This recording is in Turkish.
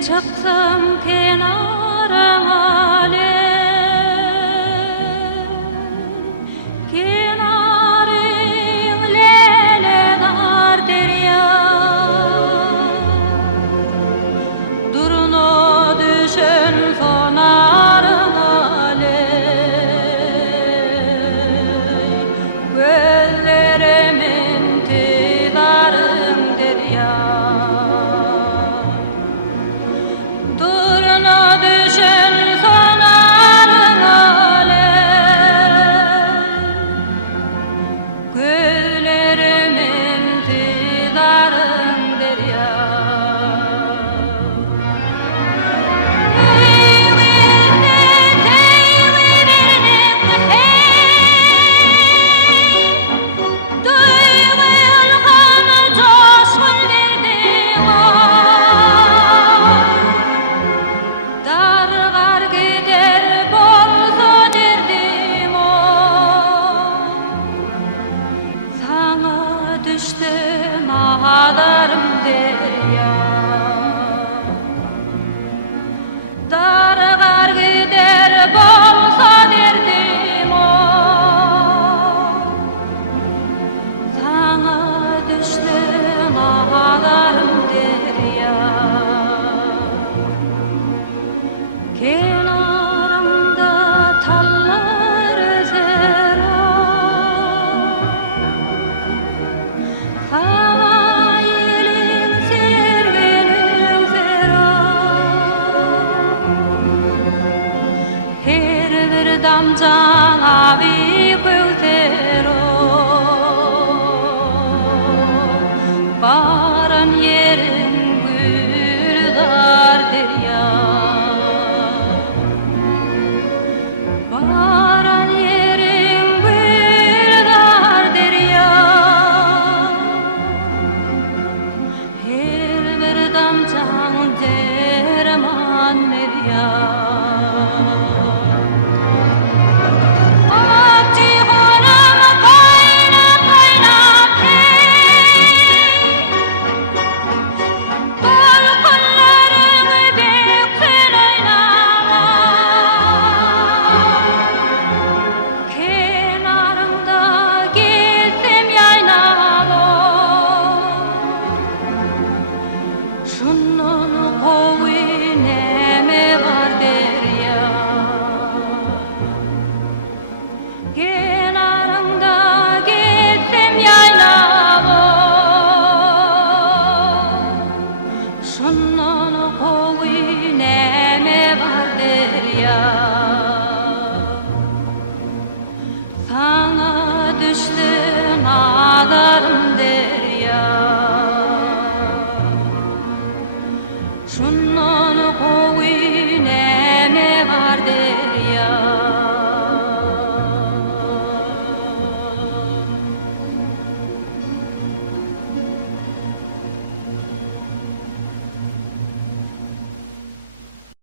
çıktım kenarına kenarın lelenar derya durno düşen sonarına gözlerimin tidarın derya durno düşen sonarına gözlerimin tidarın derya düştüm ağlarım derya dargar gider bolsa derdim o sana düştüm ağlarım derya kenarımda tallar ezer damcan avi götero baran yeri